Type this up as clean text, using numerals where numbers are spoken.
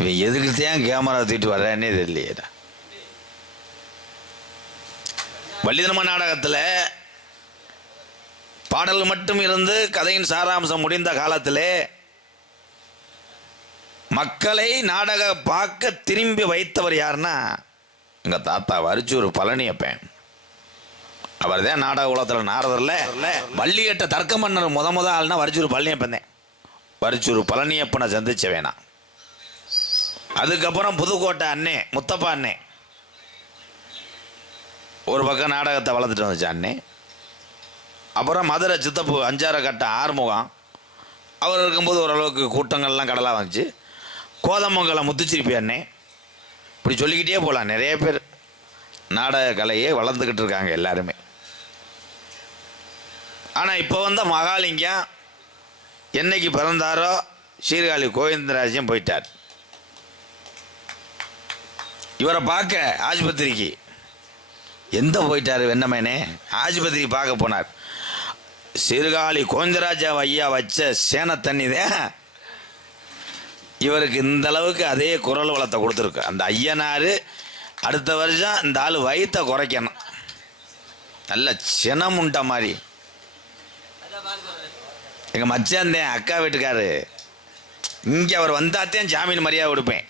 இவன் எதுக்குத்தான் கேமரா தூக்கிட்டு வர்றேன்னே தெரியலையேடா. வள்ளிதர்ம நாடகத்தில் பாடல்கள் மட்டும் இருந்து கதையின் சாராம்சம் முடிந்த காலத்திலே மக்களை நாடக பார்க்க திரும்பி வைத்தவர் யாருன்னா எங்க தாத்தா வரிச்சூர் பழனியப்பன். அவர் தான் நாடக உலகத்தில் நாரதர்ல வள்ளிகட்ட தர்க்கம் பண்ண முத ஆள்னா வரிச்சூர் பழனியப்பன் தான். வரிச்சூர் பழனியப்பனை சந்திச்ச வேணாம். அதுக்கப்புறம் புதுக்கோட்டை அண்ணே முத்தப்பா அண்ணே ஒரு பக்கம் நாடகத்தை வளர்த்துட்டு வந்துச்சு அண்ணே. அப்புறம் மதுரை சித்தப்பு அஞ்சார கட்ட ஆறுமுகம் அவர் இருக்கும்போது ஓரளவுக்கு கூட்டங்கள்லாம் கடலாக வந்துச்சு. கோதமங்கலம் முத்துச்சிரிப்பி அண்ணே, இப்படி சொல்லிக்கிட்டே போகலாம். நிறைய பேர் நாடக கலையே வளர்ந்துக்கிட்டு இருக்காங்க எல்லாருமே. ஆனால் இப்போ வந்த மகாலிங்கம் என்னைக்கு பிறந்தாரோ சீர்காழி கோவிந்தராஜன் போயிட்டார். இவரை பார்க்க ஆஸ்பத்திரிக்கு எந்த போயிட்டார் வெண்ணமேனே ஆஸ்பத்திரி பார்க்க போனார். சீர்காழி கோவிந்தராஜா ஐயா வச்ச சேன தண்ணி தான் இவருக்கு இந்த அளவுக்கு அதே குரல் வளத்தை கொடுத்துருக்கு. அந்த ஐயனார் அடுத்த வருஷம் இந்த ஆள் வயிற்றை குறைக்கணும். நல்ல சினம் உண்ட மாதிரி. எங்கள் மச்சான் அக்கா வீட்டுக்காரு இங்கே அவர் வந்தாத்தான் ஜாமீன் மரியாதை கொடுப்பேன்.